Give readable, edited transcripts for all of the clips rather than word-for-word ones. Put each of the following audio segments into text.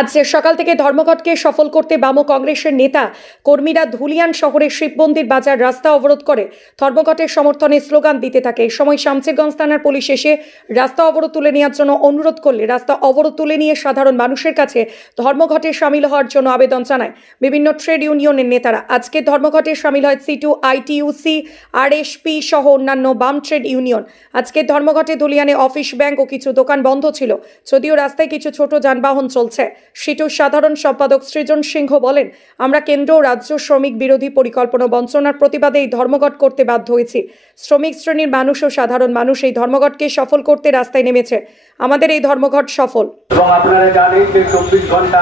আজ সকাল থেকে ধর্মঘটকে সফল করতে বাম কংগ্রেসের নেতা কর্মীরা ধুলিয়ান শহরের শিব মন্দির বাজার রাস্তা অবরোধ করে ধর্মঘটের সমর্থনে স্লোগান দিতে থাকে। এই সময় শামসেরগঞ্জ থানার পুলিশ এসে রাস্তা অবরোধ তুলে নেওয়ার জন্য অনুরোধ করলে রাস্তা অবরোধ তুলে নিয়ে সাধারণ মানুষের কাছে ধর্মঘটে সামিল হওয়ার জন্য আবেদন জানায় বিভিন্ন ট্রেড ইউনিয়নের নেতারা। আজকে ধর্মঘটে সামিল হয় সিটু, আইটিইউসি, আরএসপি সহ অন্যান্য বাম ট্রেড ইউনিয়ন। আজকে ধর্মঘটে ধুলিয়ানে অফিস, ব্যাংক ও কিছু দোকান বন্ধ ছিল, যদিও রাস্তায় কিছু ছোট যানবাহন চলছে। সিটুর সাধারণ সম্পাদক সৃজন সিংহ বলেন, আমরা কেন্দ্র ও রাজ্য শ্রমিক বিরোধী পরিকল্পনা বঞ্চনার প্রতিবাদে এই ধর্মঘট করতে বাধ্য হয়েছি। শ্রমিক শ্রেণীর মানুষ ও সাধারণ মানুষ এই ধর্মঘটকে সফল করতে রাস্তায় নেমেছে। আমাদের এই ধর্মঘট সফল। এবং আপনারা জানেন যে 24 ঘন্টা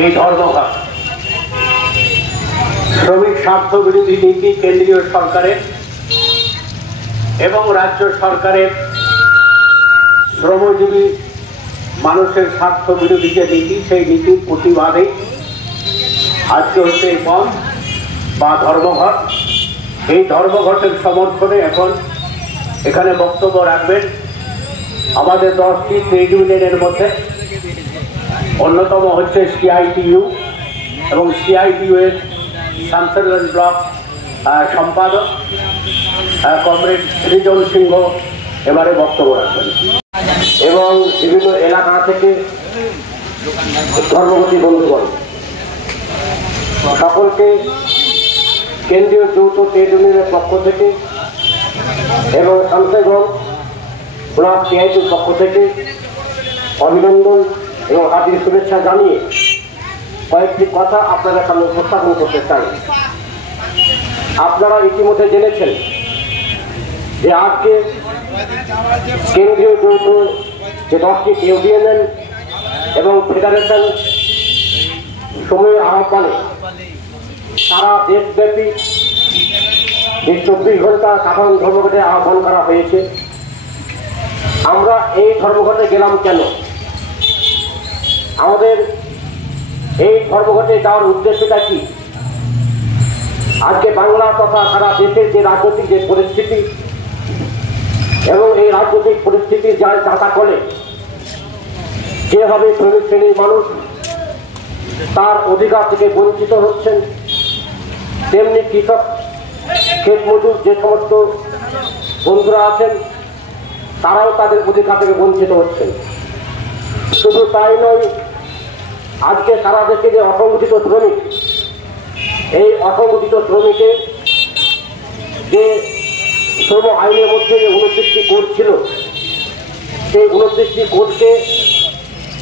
এই ধর্মঘট শ্রমিক স্বার্থ বিরোধী নীতি কেন্দ্রীয় সরকারের এবং রাজ্য সরকারের শ্রমজীবী মানুষের স্বার্থ বিরোধী যে নীতি, সেই নীতির প্রতিবাদে আজকে হচ্ছে এই বন্ধ বা ধর্মঘট। এই ধর্মঘটের সমর্থনে এখন এখানে বক্তব্য রাখবেন আমাদের 10টি ট্রেড ইউনিয়নের মধ্যে অন্যতম হচ্ছে সিআইটিইউ এবং সিআইটিইউ এর শামসেরগঞ্জ ব্লক সম্পাদক কমরেড সৃজন সিংহ এবারে বক্তব্য রাখবেন এবং বিভিন্ন এলাকা থেকে ধর্মঘটি বন্ধুগণ সকলকে কেন্দ্রীয় যৌথ ট্রেড ইউনিয়নের পক্ষ থেকে এবং শামসেরগঞ্জ ব্লক সিআইটির পক্ষ থেকে অভিনন্দন এবং হার্দিক শুভেচ্ছা জানিয়ে কয়েকটি কথা আপনাদের সামনে উপস্থাপন করতে চাই। আপনারা ইতিমধ্যে জেনেছেন যে আজকে কেন্দ্রীয় যৌথ যে 10টি ইউনিয়ন এবং ফেডারেশন সময়ের আহ্বানে সারা দেশব্যাপী যে 24 ঘন্টা সাধারণ ধর্মঘটে আহ্বান করা হয়েছে। আমরা এই ধর্মঘটে গেলাম কেন? আমাদের এই ধর্মঘটে যাওয়ার উদ্দেশ্যটা কি? আজকে বাংলা তথা সারা দেশের যে রাজনৈতিক যে পরিস্থিতি এবং এই রাজনৈতিক পরিস্থিতি যার জাঁতাকলে যেভাবে শ্রমিক শ্রেণীর মানুষ তার অধিকার থেকে বঞ্চিত হচ্ছেন, তেমনি কৃষক, ক্ষেত মজুর যে সমস্ত বন্ধুরা আছেন তারাও তাদের অধিকার থেকে বঞ্চিত হচ্ছেন। শুধু তাই নয়, আজকে সারা দেশে যে অসংগঠিত শ্রমিক, এই অসংগঠিত শ্রমিকের যে শ্রম আইনের মধ্যে যে 29টি কোড ছিল, সেই 29টি কোডকে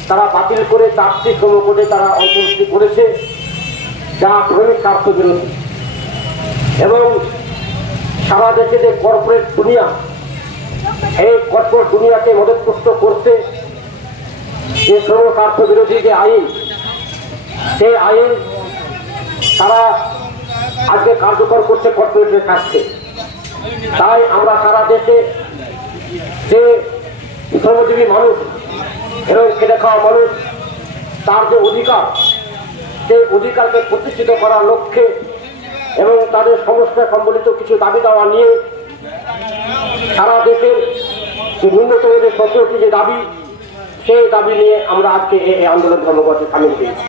তারা বাতিল করে 4টি শ্রম কোডে তারা অন্তর্ভুক্ত করেছে, যা শ্রমিক স্বার্থ বিরোধী। এবং সারা দেশে যে কর্পোরেট দুনিয়া, এই কর্পোরেট দুনিয়াকে মদতপুষ্ট করতে যে শ্রম স্বার্থ বিরোধী যে আইন, সেই আইন তারা আজকে কার্যকর করছে কর্পোরেটের স্বার্থে। তাই আমরা সারা দেশে যে শ্রমজীবী মানুষ এবং খেটে খাওয়া মানুষ তার যে অধিকার, সেই অধিকারকে প্রতিষ্ঠিত করার লক্ষ্যে এবং তাদের সমস্যা সম্বলিত কিছু দাবি দেওয়া নিয়ে সারা দেশের যে ন্যূনতম যে 17টি যে দাবি, সেই দাবি নিয়ে আমরা আজকে এই আন্দোলন ধর্মঘটে সামিল হয়েছি।